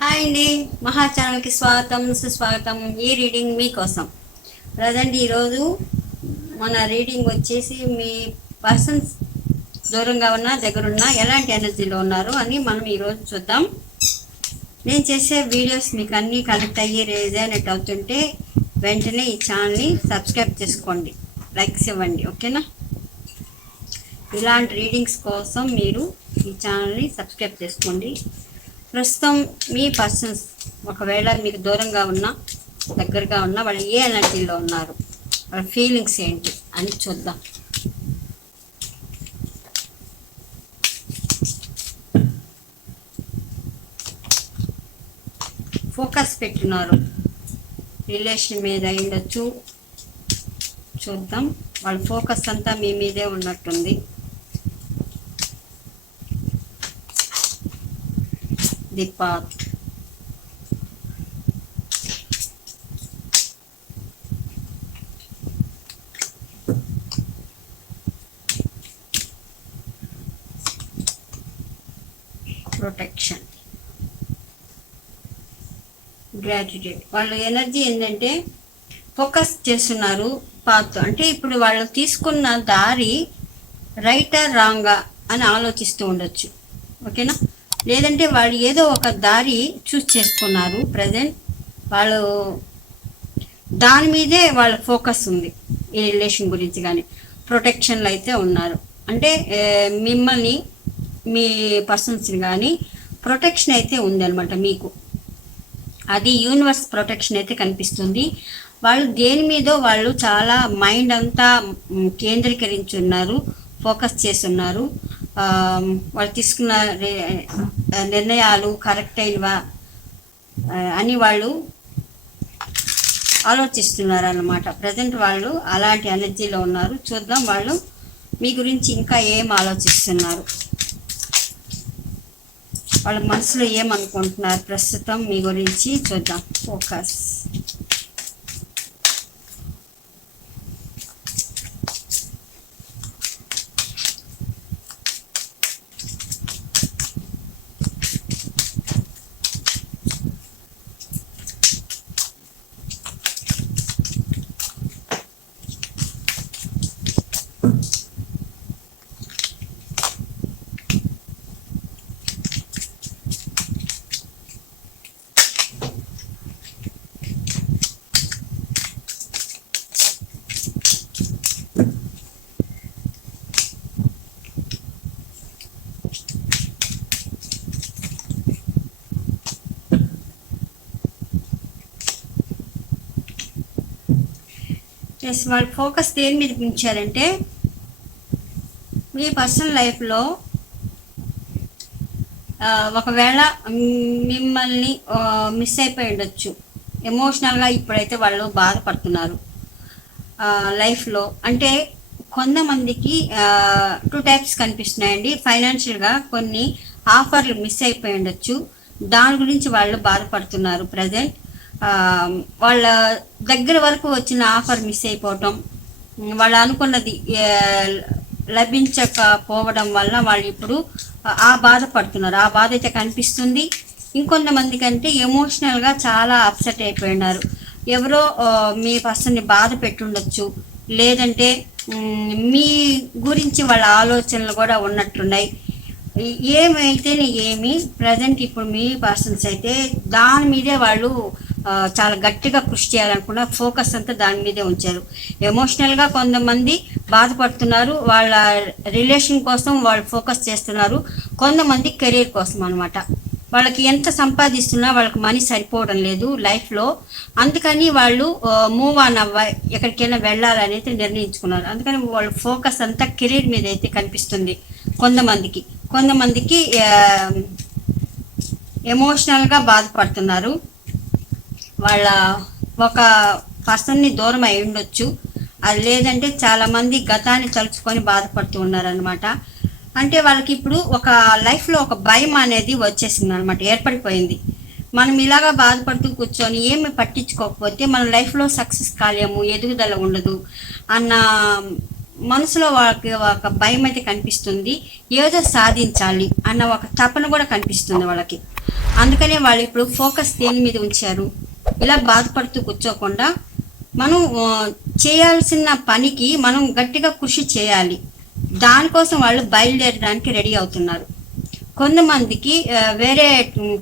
Hi అండి. మహా ఛానల్కి స్వాగతం సుస్వాగతం ఈ రీడింగ్ మీకోసం. ప్రజెంట్ ఈరోజు మన రీడింగ్ వచ్చేసి మీ పర్సన్స్ దూరంగా ఉన్న దగ్గరున్న ఎలాంటి ఎనర్జీలో ఉన్నారు అని మనం ఈరోజు చూద్దాం. నేను చేసే వీడియోస్ మీకు అన్నీ కనెక్ట్ అయ్యి రేజైనట్ అవుతుంటే వెంటనే ఈ ఛానల్ని సబ్స్క్రైబ్ చేసుకోండి. లైక్స్ ఇవ్వండి ఓకేనా? ఇలాంటి రీడింగ్స్ కోసం మీరు ఈ ఛానల్ని సబ్స్క్రైబ్ చేసుకోండి. ప్రస్తుతం మీ పర్సన్స్ ఒకవేళ మీకు దూరంగా ఉన్నా దగ్గరగా ఉన్నా వాళ్ళు ఏ ఎనర్జీలో ఉన్నారు? వాళ్ళ ఫీలింగ్స్ ఏంటి? అని చూద్దాం. ఫోకస్ పెట్టినారు రిలేషన్ మీద ఉండొచ్చు. చూద్దాం. వాళ్ళ ఫోకస్ అంతా మీ మీదే ఉన్నట్టుంది. The పాత్ ప్రొటెక్షన్ గ్రాడ్యుయేట్ వాళ్ళ ఎనర్జీ ఏంటంటే ఫోకస్ చేస్తున్నారు పాత్ అంటే ఇప్పుడు వాళ్ళు తీసుకున్న దారి రైటా రాంగా అని ఆలోచిస్తూ ఉండొచ్చు. ఓకేనా లేదంటే వాళ్ళు ఏదో ఒక దారి చూస్ చేసుకున్నారు ప్రజెంట్. వాళ్ళు దాని మీదే వాళ్ళ ఫోకస్ ఉంది ఈ రిలేషన్ గురించి కానీ. ప్రొటెక్షన్లు అయితే ఉన్నారు. అంటే మిమ్మల్ని మీ పర్సన్స్ని కానీ ప్రొటెక్షన్ అయితే ఉందన్నమాట మీకు. అది యూనివర్స్ ప్రొటెక్షన్ అయితే కనిపిస్తుంది. వాళ్ళు దేని మీదో వాళ్ళు చాలా మైండ్ అంతా కేంద్రీకరించి ఉన్నారు ఫోకస్ చేస్తున్నారు. వాళ్ళు తీసుకున్న నిర్ణయాలు కరెక్ట్ అయినవా? అని వాళ్ళు ఆలోచిస్తున్నారు అన్నమాట ప్రజెంట్ వాళ్ళు అలాంటి ఎనర్జీలో ఉన్నారు. చూద్దాం వాళ్ళు మీ గురించి ఇంకా ఏం ఆలోచిస్తున్నారు? వాళ్ళ మనసులో ఏమనుకుంటున్నారు? ప్రస్తుతం మీ గురించి చూద్దాం. ఫోకస్ ఎస్ వాళ్ళు ఫోకస్ దేని మీద ఉంచారంటే మీ పర్సనల్ లైఫ్లో ఒకవేళ మిమ్మల్ని మిస్ అయిపోయి ఉండొచ్చు. ఎమోషనల్గా ఇప్పుడైతే వాళ్ళు బాధపడుతున్నారు. లైఫ్లో. అంటే కొంతమందికి టూ టైప్స్ కనిపిస్తున్నాయండి. ఫైనాన్షియల్గా కొన్ని ఆఫర్లు మిస్ అయిపోయి ఉండొచ్చు. దాని గురించి వాళ్ళు బాధపడుతున్నారు ప్రజెంట్. వాళ్ళ దగ్గర వరకు వచ్చిన ఆఫర్ మిస్ అయిపోవటం వాళ్ళు అనుకున్నది లభించకపోవడం వల్ల వాళ్ళు ఇప్పుడు ఆ బాధపడుతున్నారు ఆ బాధ అయితే కనిపిస్తుంది. ఇంకొంతమంది కంటే ఎమోషనల్గా చాలా అప్సెట్ అయిపోయినారు. ఎవరో మీ పర్సన్ని బాధ పెట్టుండొచ్చు. లేదంటే మీ గురించి వాళ్ళ ఆలోచనలు కూడా ఉన్నట్లున్నాయి ఏమైతేనే ఏమి ప్రజెంట్ ఇప్పుడు మీ పర్సన్స్ అయితే దాని మీదే వాళ్ళు చాలా గట్టిగా కృషి చేయాలనుకున్న ఫోకస్ అంతా దాని మీదే ఉంచారు. ఎమోషనల్గా కొంతమంది బాధపడుతున్నారు వాళ్ళ రిలేషన్ కోసం వాళ్ళు ఫోకస్ చేస్తున్నారు కొంతమంది కెరీర్ కోసం అనమాట వాళ్ళకి ఎంత సంపాదిస్తున్నా వాళ్ళకి మనీ సరిపోవడం లేదు లైఫ్లో అందుకని వాళ్ళు మూవ్ ఆన్ అవ్వ ఎక్కడికైనా వెళ్ళాలనేది నిర్ణయించుకున్నారు. అందుకని వాళ్ళ ఫోకస్ అంతా కెరీర్ మీద అయితే కనిపిస్తుంది కొంతమందికి. కొంతమందికి ఎమోషనల్గా బాధపడుతున్నారు. వాళ్ళ ఒక పర్సన్ని దూరం అయి ఉండొచ్చు. అది లేదంటే చాలామంది గతాన్ని తలుచుకొని బాధపడుతూ ఉన్నారనమాట అంటే వాళ్ళకి ఇప్పుడు ఒక లైఫ్లో ఒక భయం అనేది వచ్చేసింది అనమాట ఏర్పడిపోయింది. మనం ఇలాగా బాధపడుతూ కూర్చొని ఏమి పట్టించుకోకపోతే మన లైఫ్లో సక్సెస్ కాలేము ఎదుగుదల ఉండదు అన్న మనసులో వాళ్ళకి ఒక భయం అయితే కనిపిస్తుంది. ఏదో సాధించాలి అన్న ఒక తపన కూడా కనిపిస్తుంది వాళ్ళకి. అందుకనే వాళ్ళు ఇప్పుడు ఫోకస్ దేని మీద ఉంచారు? ఇలా బాధపడుతూ కూర్చోకుండా మనం చేయాల్సిన పనికి మనం గట్టిగా కృషి చేయాలి. దానికోసం వాళ్ళు బయలుదేరడానికి రెడీ అవుతున్నారు. కొంతమందికి వేరే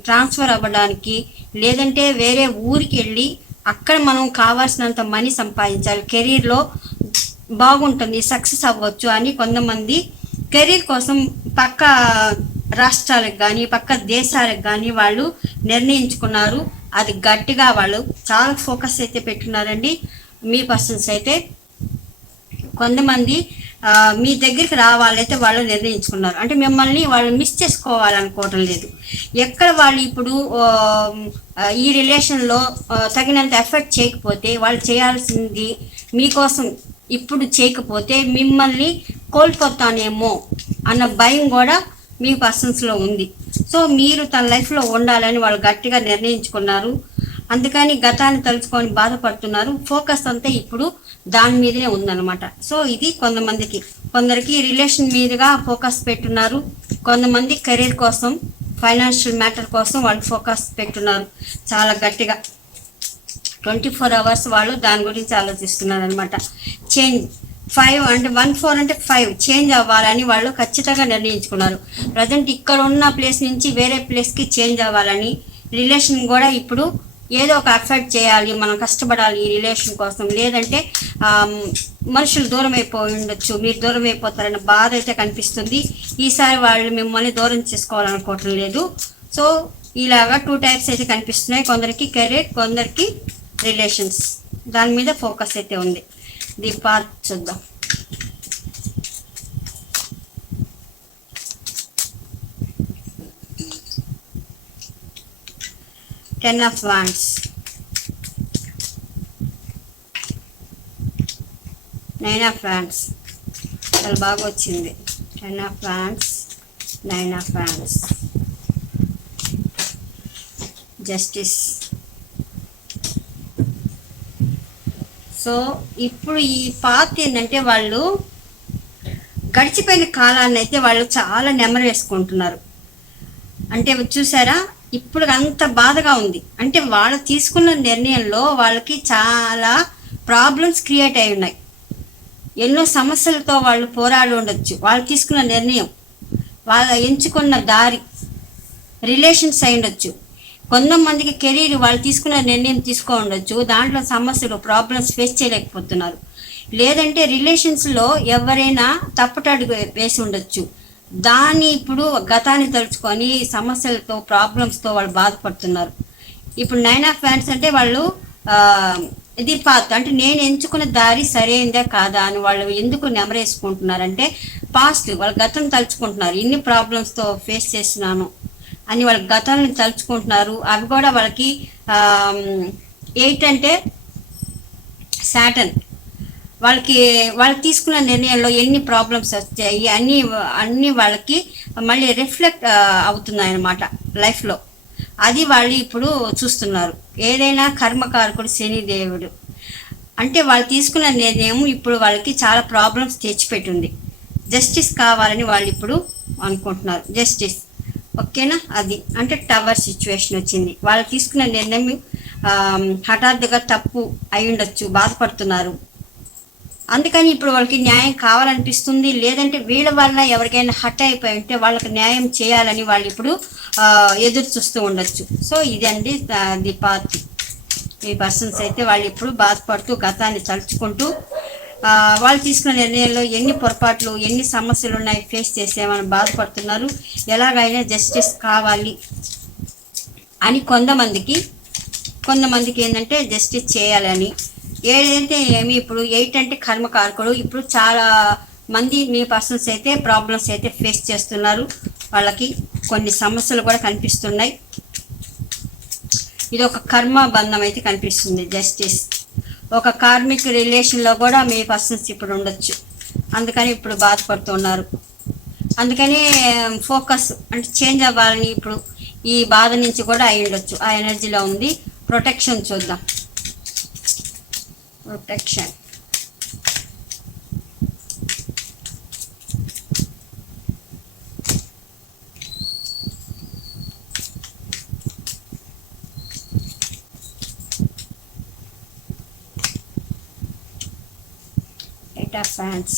ట్రాన్స్ఫర్ అవ్వడానికి లేదంటే వేరే ఊరికి వెళ్ళి అక్కడ మనం కావాల్సినంత మనీ సంపాదించాలి. కెరీర్లో బాగుంటుంది సక్సెస్ అవ్వచ్చు అని కొంతమంది కెరీర్ కోసం పక్క రాష్ట్రాలకు కానీ పక్క దేశాలకు కానీ వాళ్ళు నిర్ణయించుకున్నారు. అది గట్టిగా వాళ్ళు చాలా ఫోకస్ అయితే పెట్టున్నారండి. మీ పర్సన్స్ అయితే కొంతమంది మీ దగ్గరికి రావాలైతే వాళ్ళు నిర్ణయించుకున్నారు. అంటే మిమ్మల్ని వాళ్ళు మిస్ చేసుకోవాలనుకోవటం లేదు. ఎక్కడ వాళ్ళు ఇప్పుడు ఈ రిలేషన్లో తగినంత ఎఫర్ట్ చేయకపోతే వాళ్ళు చేయాల్సింది మీకోసం ఇప్పుడు చేయకపోతే మిమ్మల్ని కోల్పోతానేమో అన్న భయం కూడా మీ పర్సన్స్లో ఉంది. సో మీరు తన లైఫ్లో ఉండాలని వాళ్ళు గట్టిగా నిర్ణయించుకున్నారు. అందుకని గతాన్ని తలుచుకొని బాధపడుతున్నారు. ఫోకస్ అంతా ఇప్పుడు దాని మీదనే ఉందన్నమాట. సో ఇది కొంతమందికి. కొందరికి రిలేషన్ మీదుగా ఫోకస్ పెట్టున్నారు. కొంతమంది కెరీర్ కోసం ఫైనాన్షియల్ మ్యాటర్ కోసం వాళ్ళు ఫోకస్ పెట్టున్నారు. చాలా గట్టిగా. ట్వంటీ ఫోర్ అవర్స్ వాళ్ళు దాని గురించి ఆలోచిస్తున్నారు అనమాట చేంజ్ ఫైవ్ అంటే వన్ ఫోర్ అంటే ఫైవ్ చేంజ్ అవ్వాలని వాళ్ళు ఖచ్చితంగా నిర్ణయించుకున్నారు. ప్రజెంట్ ఇక్కడ ఉన్న ప్లేస్ నుంచి వేరే ప్లేస్కి చేంజ్ అవ్వాలని రిలేషన్ కూడా ఇప్పుడు ఏదో ఒక ఎఫర్ట్ చేయాలి మనం కష్టపడాలి ఈ రిలేషన్ కోసం. లేదంటే మనుషులు దూరం అయిపోయి ఉండొచ్చు మీరు దూరం అయిపోతారన్న బాధ అయితే కనిపిస్తుంది. ఈసారి వాళ్ళు మిమ్మల్ని దూరం చేసుకోవాలనుకోవటం లేదు. సో ఇలాగా టూ టైప్స్ అయితే కనిపిస్తున్నాయి. కొందరికి కెరీర్ కొందరికి రిలేషన్స్ దాని మీద ఫోకస్ అయితే ఉంది. ది చూద్దాం ten of fans nine of fans చాలా బాగా వచ్చింది ten of fans nine of fans justice so ఇప్పుడు ఈ పాత ఏంటంటే వాళ్ళు గడిచిపోయిన కాలాన్ని అయితే వాళ్ళు చాలా నెమరు వేసుకుంటున్నారు. అంటే చూసారా? ఇప్పుడు అంత బాధగా ఉంది. అంటే వాళ్ళు తీసుకున్న నిర్ణయంలో వాళ్ళకి చాలా ప్రాబ్లమ్స్ క్రియేట్ అయి ఉన్నాయి. ఎన్నో సమస్యలతో వాళ్ళు పోరాడి ఉండొచ్చు. వాళ్ళు తీసుకున్న నిర్ణయం వాళ్ళ ఎంచుకున్న దారి రిలేషన్స్ అయి ఉండొచ్చు. కొంతమందికి కెరీర్ వాళ్ళు తీసుకున్న నిర్ణయం తీసుకో ఉండొచ్చు దాంట్లో సమస్యలు ప్రాబ్లమ్స్ ఫేస్ చేయలేకపోతున్నారు. లేదంటే రిలేషన్స్లో ఎవరైనా తప్పటడుగు వేసి ఉండొచ్చు. దాన్ని ఇప్పుడు గతాన్ని తలుచుకొని సమస్యలతో ప్రాబ్లమ్స్తో వాళ్ళు బాధపడుతున్నారు. ఇప్పుడు నైన్ ఆఫ్ ఫ్యాన్స్ అంటే వాళ్ళు ఇది పాత్ అంటే నేను ఎంచుకున్న దారి సరైందా కాదా అని వాళ్ళు ఎందుకు నెమరేసుకుంటున్నారంటే పాస్ట్ వాళ్ళ గతం తలుచుకుంటున్నారు. ఇన్ని ప్రాబ్లమ్స్తో ఫేస్ చేస్తున్నాను. అని వాళ్ళ గతాలను తలుచుకుంటున్నారు. అవి కూడా వాళ్ళకి ఏంటంటే శాటన్. వాళ్ళకి వాళ్ళు తీసుకున్న నిర్ణయంలో ఎన్ని ప్రాబ్లమ్స్ వచ్చాయి అన్ని అన్ని వాళ్ళకి మళ్ళీ రిఫ్లెక్ట్ అవుతున్నాయి అన్నమాట లైఫ్లో. అది వాళ్ళు ఇప్పుడు చూస్తున్నారు. ఏదైనా కర్మకారకుడు శనిదేవుడు. అంటే వాళ్ళు తీసుకున్న నిర్ణయం ఇప్పుడు వాళ్ళకి చాలా ప్రాబ్లమ్స్ తెచ్చిపెట్టింది. జస్టిస్ కావాలని వాళ్ళు ఇప్పుడు అనుకుంటున్నారు. జస్టిస్ ఓకేనా? అది. అంటే టవర్ సిచ్యువేషన్ వచ్చింది. వాళ్ళు తీసుకున్న నిర్ణయం హఠాత్తుగా తప్పు అయి ఉండొచ్చు బాధపడుతున్నారు. అందుకని ఇప్పుడు వాళ్ళకి న్యాయం కావాలనిపిస్తుంది. లేదంటే వీళ్ళ వల్ల ఎవరికైనా హట్ అయిపోయి ఉంటే వాళ్ళకి న్యాయం చేయాలని వాళ్ళు ఇప్పుడు ఎదురు చూస్తూ ఉండొచ్చు. సో ఇదండి ఆ, ది పార్టీ. ఈ పర్సన్స్ అయితే వాళ్ళు ఇప్పుడు బాధపడుతూ గతాన్ని తలుచుకుంటూ వాళ్ళు తీసుకున్న నిర్ణయంలో ఎన్ని పొరపాట్లు ఎన్ని సమస్యలు ఉన్నాయి ఫేస్ చేసేమని బాధపడుతున్నారు. ఎలాగైనా జస్టిస్ కావాలి అని కొంతమందికి కొంతమందికి ఏంటంటే జస్టిస్ చేయాలని. ఏదైతే ఏమి ఇప్పుడు ఎయిట్ అంటే కర్మకారకుడు ఇప్పుడు చాలా మంది మీ పర్సన్స్ అయితే ప్రాబ్లమ్స్ అయితే ఫేస్ చేస్తున్నారు. వాళ్ళకి కొన్ని సమస్యలు కూడా కనిపిస్తున్నాయి. ఇది ఒక కర్మ బంధం అయితే కనిపిస్తుంది జస్టిస్ ఒక కార్మిక రిలేషన్లో కూడా మీ పర్సన్స్ ఇప్పుడు ఉండొచ్చు. అందుకని ఇప్పుడు బాధపడుతున్నారు. అందుకని ఫోకస్ అంటే చేంజ్ అవ్వాలని ఇప్పుడు ఈ బాధ నుంచి కూడా అయి ఉండొచ్చు. ఆ ఎనర్జీలో ఉంది. ప్రొటెక్షన్ చూద్దాం. ప్రొటెక్షన్ ఎయిట్ ఆఫ్ ఫ్యాన్స్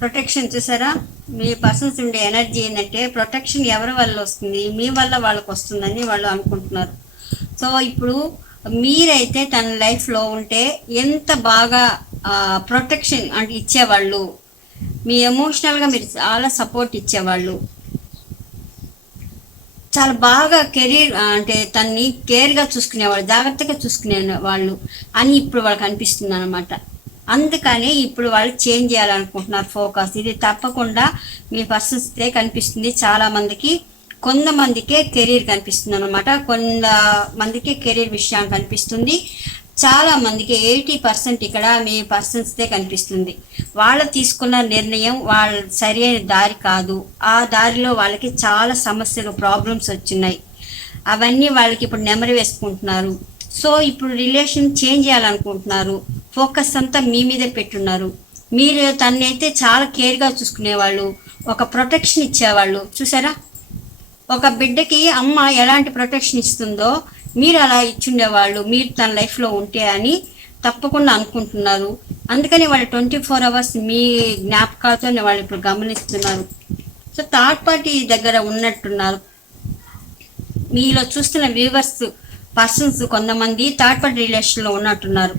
ప్రొటెక్షన్ చూసారా? మీ పర్సన్స్ ఉండే ఎనర్జీ ఏంటంటే ప్రొటెక్షన్ ఎవరి వల్ల వస్తుంది? మీ వల్ల వాళ్ళకి వస్తుందని వాళ్ళు అనుకుంటున్నారు. సో ఇప్పుడు మీరైతే తన లైఫ్లో ఉంటే ఎంత బాగా ప్రొటెక్షన్ అంటే ఇచ్చేవాళ్ళు? మీ ఎమోషనల్గా మీరు చాలా సపోర్ట్ ఇచ్చేవాళ్ళు. చాలా బాగా కెరీర్ అంటే తన్ని కేర్గా చూసుకునేవాళ్ళు జాగ్రత్తగా చూసుకునే వాళ్ళు అని ఇప్పుడు వాళ్ళకి అనిపిస్తుంది అనమాట అందుకని ఇప్పుడు వాళ్ళు చేంజ్ చేయాలనుకుంటున్నారు ఫోకస్. ఇది తప్పకుండా మీ పరిస్థితే కనిపిస్తుంది. చాలామందికి కొంతమందికే కెరీర్ కనిపిస్తుంది అనమాట కొంతమందికి కెరీర్ విషయం కనిపిస్తుంది చాలా మందికి ఎయిటీ పర్సెంట్ ఇక్కడ మీ పర్సన్స్దే కనిపిస్తుంది. వాళ్ళు తీసుకున్న నిర్ణయం వాళ్ళ సరైన దారి కాదు. ఆ దారిలో వాళ్ళకి చాలా సమస్యలు ప్రాబ్లమ్స్ వచ్చినాయి. అవన్నీ వాళ్ళకి ఇప్పుడు నెమరు వేసుకుంటున్నారు. సో ఇప్పుడు రిలేషన్ చేంజ్ చేయాలనుకుంటున్నారు. ఫోకస్ అంతా మీ మీదే పెట్టున్నారు. మీరు తన్నైతే చాలా కేర్గా చూసుకునేవాళ్ళు. ఒక ప్రొటెక్షన్ ఇచ్చేవాళ్ళు. చూసారా? ఒక బిడ్డకి అమ్మ ఎలాంటి ప్రొటెక్షన్ ఇస్తుందో మీరు అలా ఇచ్చుండేవాళ్ళు మీరు తన లైఫ్లో ఉంటే అని తప్పకుండా అనుకుంటున్నారు. అందుకని వాళ్ళు ట్వంటీ ఫోర్ అవర్స్ మీ జ్ఞాపకాలతోనే వాళ్ళు ఇప్పుడు గమనిస్తున్నారు సో థర్డ్ పార్టీ దగ్గర ఉన్నట్టున్నారు. మీలో చూస్తున్న వ్యూవర్స్ పర్సన్స్ కొంతమంది థర్డ్ పార్టీ రిలేషన్లో ఉన్నట్టున్నారు.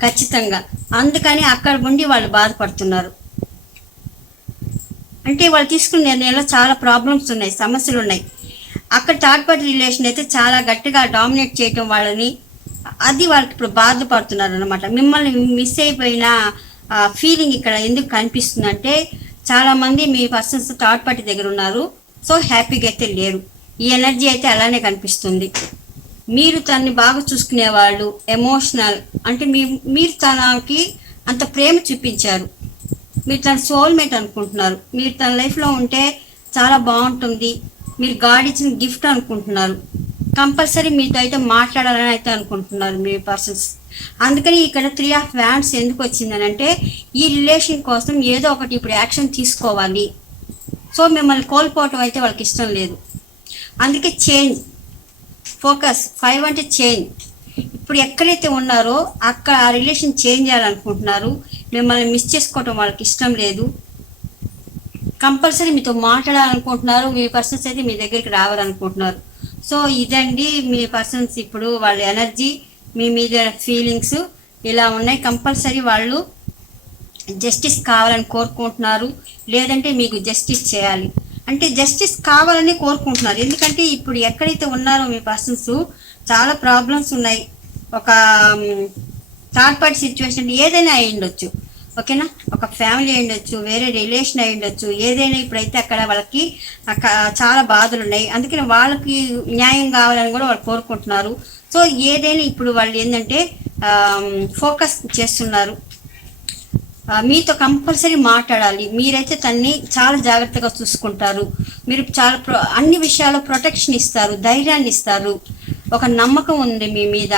ఖచ్చితంగా. అందుకని అక్కడ ఉండి వాళ్ళు బాధపడుతున్నారు. అంటే వాళ్ళు తీసుకున్న నిర్ణయంలో చాలా ప్రాబ్లమ్స్ ఉన్నాయి సమస్యలు ఉన్నాయి. అక్కడ థర్డ్ పార్టీ రిలేషన్ అయితే చాలా గట్టిగా డామినేట్ చేయటం వాళ్ళని అది వాళ్ళకి ఇప్పుడు బాధపడుతున్నారు అనమాట మిమ్మల్ని మిస్ అయిపోయిన ఫీలింగ్ ఇక్కడ ఎందుకు కనిపిస్తుందంటే చాలామంది మీ పర్సన్స్ థర్డ్ పార్టీ దగ్గర ఉన్నారు సో హ్యాపీగా అయితే లేరు. ఈ ఎనర్జీ అయితే అలానే కనిపిస్తుంది. మీరు తనని బాగా చూసుకునేవాళ్ళు ఎమోషనల్ అంటే మీ మీరు తనకి అంత ప్రేమ చూపించారు. మీరు తన సోల్మేట్ అనుకుంటున్నారు. మీరు తన లైఫ్లో ఉంటే చాలా బాగుంటుంది. మీరు గాడ్ ఇచ్చిన గిఫ్ట్ అనుకుంటున్నారు. కంపల్సరీ మీతో అయితే మాట్లాడాలని అయితే అనుకుంటున్నారు మీ పర్సన్స్. అందుకని ఇక్కడ త్రీ ఆఫ్ వ్యాండ్స్ ఎందుకు వచ్చిందని అంటే ఈ రిలేషన్ కోసం ఏదో ఒకటి ఇప్పుడు యాక్షన్ తీసుకోవాలి. సో మిమ్మల్ని కోల్పోవటం అయితే వాళ్ళకి ఇష్టం లేదు. అందుకే చేంజ్. ఫోకస్. ఫైవ్ అంటే చేంజ్. ఇప్పుడు ఎక్కడైతే ఉన్నారో అక్కడ ఆ రిలేషన్ చేంజ్ చేయాలనుకుంటున్నారు మిమ్మల్ని మిస్ చేసుకోవటం వాళ్ళకి ఇష్టం లేదు. కంపల్సరీ మీతో మాట్లాడాలనుకుంటున్నారు మీ పర్సన్స్ అయితే మీ దగ్గరికి రావాలనుకుంటున్నారు. సో ఇదండి మీ పర్సన్స్ ఇప్పుడు వాళ్ళ ఎనర్జీ మీ మీద ఫీలింగ్స్ ఇలా ఉన్నాయి. కంపల్సరీ వాళ్ళు జస్టిస్ కావాలని కోరుకుంటున్నారు లేదంటే మీకు జస్టిస్ చేయాలి. అంటే జస్టిస్ కావాలని కోరుకుంటున్నారు. ఎందుకంటే ఇప్పుడు ఎక్కడైతే ఉన్నారో మీ పర్సన్స్ చాలా ప్రాబ్లమ్స్ ఉన్నాయి. ఒక థర్డ్ పార్టీ సిచ్యువేషన్ ఏదైనా అయి ఉండొచ్చు ఓకేనా? ఒక ఫ్యామిలీ అయి ఉండొచ్చు వేరే రిలేషన్ అయి ఉండొచ్చు ఏదైనా ఇప్పుడైతే అక్కడ వాళ్ళకి చాలా బాధలు ఉన్నాయి. అందుకని వాళ్ళకి న్యాయం కావాలని కూడా వాళ్ళు కోరుకుంటున్నారు. సో ఏదైనా ఇప్పుడు వాళ్ళు ఏంటంటే ఫోకస్ చేస్తున్నారు. మీతో కంపల్సరీ మాట్లాడాలి. మీరైతే తన్ని చాలా జాగ్రత్తగా చూసుకుంటారు. మీరు చాలా అన్ని విషయాల్లో ప్రొటెక్షన్ ఇస్తారు ధైర్యాన్ని ఇస్తారు. ఒక నమ్మకం ఉంది మీ మీద.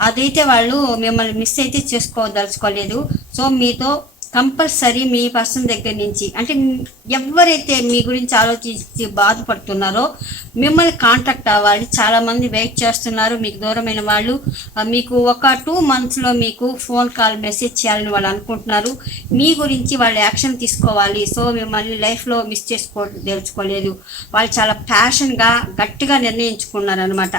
అదైతే వాళ్ళు మిమ్మల్ని మిస్ అయితే చేసుకోదలుచుకోలేదు. సో మీతో కంపల్సరీ మీ పర్సన్ దగ్గర నుంచి అంటే ఎవరైతే మీ గురించి ఆలోచించి బాధపడుతున్నారో మిమ్మల్ని కాంటాక్ట్ అవ్వాలి. చాలామంది వెయిట్ చేస్తున్నారు మీకు దూరమైన వాళ్ళు. మీకు ఒక టూ మంత్స్లో మీకు ఫోన్ కాల్ మెసేజ్ చేయాలని వాళ్ళు అనుకుంటున్నారు. మీ గురించి వాళ్ళు యాక్షన్ తీసుకోవాలి. సో మిమ్మల్ని లైఫ్లో మిస్ చేసుకో తెలుసుకోలేదు వాళ్ళు చాలా ప్యాషన్గా గట్టిగా నిర్ణయించుకున్నారు అనమాట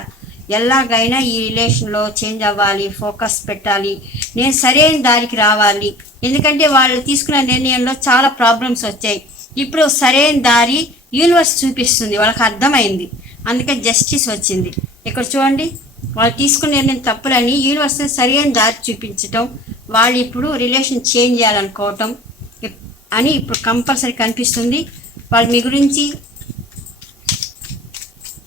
ఎలాగైనా ఈ రిలేషన్లో చేంజ్ అవ్వాలి ఫోకస్ పెట్టాలి. నేను సరైన దారికి రావాలి. ఎందుకంటే వాళ్ళు తీసుకున్న నిర్ణయంలో చాలా ప్రాబ్లమ్స్ వచ్చాయి. ఇప్పుడు సరైన దారి యూనివర్స్ చూపిస్తుంది. వాళ్ళకి అర్థమైంది. అందుకే జస్టిస్ వచ్చింది. ఇక్కడ చూడండి. వాళ్ళు తీసుకున్న నిర్ణయం తప్పులని యూనివర్స్ సరైన దారి చూపించటం వాళ్ళు ఇప్పుడు రిలేషన్ చేంజ్ చేయాలనుకోవటం అని ఇప్పుడు కంపల్సరీ కనిపిస్తుంది. వాళ్ళు మీ గురించి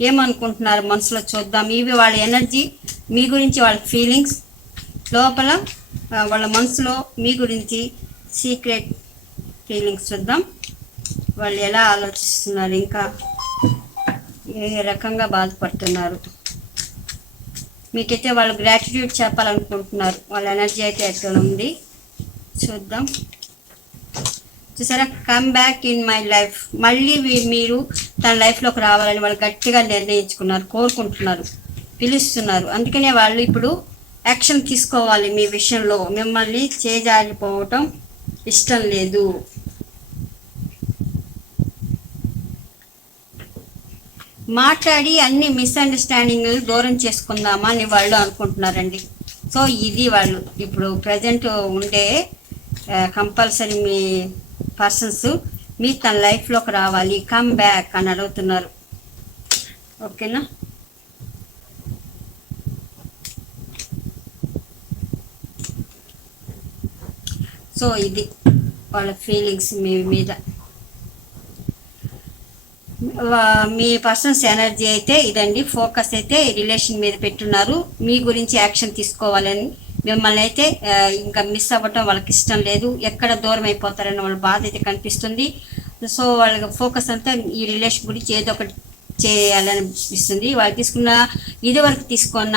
ఏమనుకుంటున్నారు మనసులో చూద్దాం. ఇవి వాళ్ళ ఎనర్జీ మీ గురించి వాళ్ళ ఫీలింగ్స్. లోపల వాళ్ళ మనసులో మీ గురించి సీక్రెట్ ఫీలింగ్స్ చూద్దాం. వాళ్ళు ఎలా ఆలోచిస్తున్నారు? ఇంకా ఏ రకంగా బాధపడుతున్నారు? మీకైతే వాళ్ళు గ్రాటిట్యూడ్ చెప్పాలనుకుంటున్నారు. వాళ్ళ ఎనర్జీ అయితే ఎక్కడ ఉంది. చూద్దాం. చూసారా? Come back in my life మళ్ళీ మీరు తన లైఫ్లోకి రావాలని వాళ్ళు గట్టిగా నిర్ణయించుకున్నారు కోరుకుంటున్నారు పిలుస్తున్నారు. అందుకనే వాళ్ళు ఇప్పుడు యాక్షన్ తీసుకోవాలి మీ విషయంలో. మిమ్మల్ని చేజారిపోవటం ఇష్టం లేదు. మాట్లాడి అన్ని మిస్అండర్స్టాండింగ్ దూరం చేసుకుందామా అని వాళ్ళు అనుకుంటున్నారండి. సో ఇది వాళ్ళు ఇప్పుడు ప్రజెంట్ ఉండే కంపల్సరీ మీ పర్సన్స్ మీ తన లైఫ్లోకి రావాలి. కమ్ బ్యాక్ అని అడుగుతున్నారు. ఓకేనా సో ఇది వాళ్ళ ఫీలింగ్స్ మీ మీద. వా- మీ పర్సన్స్ ఎనర్జీ అయితే ఇదండి ఫోకస్ అయితే రిలేషన్ మీద పెట్టున్నారు. మీ గురించి యాక్షన్ తీసుకోవాలని మిమ్మల్ని అయితే ఇంకా మిస్ అవ్వటం వాళ్ళకి ఇష్టం లేదు. ఎక్కడ దూరం అయిపోతారని వాళ్ళ బాధ అయితే కనిపిస్తుంది. సో వాళ్ళకి ఫోకస్ అంతా ఈ రిలేషన్ గురించి ఏదో ఒకటి చేయాలనిపిస్తుంది వాళ్ళు తీసుకున్న ఇదివరకు తీసుకున్న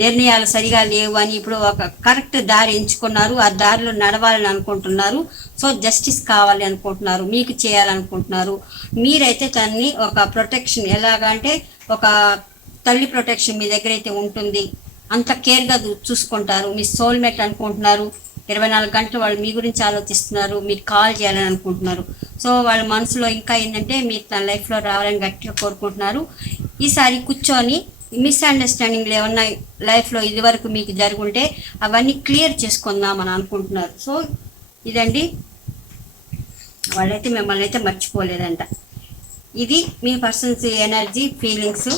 నిర్ణయాలు సరిగా లేవు అని ఇప్పుడు ఒక కరెక్ట్ దారి ఎంచుకున్నారు. ఆ దారిలో నడవాలని అనుకుంటున్నారు. సో జస్టిస్ కావాలి అనుకుంటున్నారు. మీకు చేయాలనుకుంటున్నారు. మీరైతే దాన్ని ఒక ప్రొటెక్షన్ ఎలాగంటే ఒక తల్లి ప్రొటెక్షన్ మీ దగ్గర అయితే ఉంటుంది. అంత కేర్గా చూసుకుంటారు. మీ సోల్మేట్ అనుకుంటున్నారు. ఇరవై నాలుగు గంటలు వాళ్ళు మీ గురించి ఆలోచిస్తున్నారు. మీరు కాల్ చేయాలని అనుకుంటున్నారు. సో వాళ్ళ మనసులో ఇంకా ఏంటంటే మీరు తన లైఫ్లో రావాలని గట్టిగా కోరుకుంటున్నారు. ఈసారి కూర్చొని మిస్అండర్స్టాండింగ్లు ఏమన్నా లైఫ్లో ఇదివరకు మీకు జరుగుంటే అవన్నీ క్లియర్ చేసుకుందామని అనుకుంటున్నారు. సో ఇదండి. వాళ్ళైతే మిమ్మల్ని అయితే మర్చిపోలేదంట. ఇది మీ పర్సన్స్ ఎనర్జీ ఫీలింగ్స్.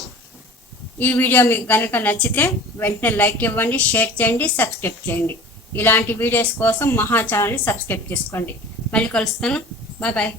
ఈ వీడియో మీకు కనుక నచ్చితే వెంటనే లైక్ ఇవ్వండి షేర్ చేయండి సబ్స్క్రైబ్ చేయండి. ఇలాంటి వీడియోస్ కోసం మహా ఛానల్ని సబ్స్క్రైబ్ చేసుకోండి. మళ్ళీ కలుస్తాను. Bye bye.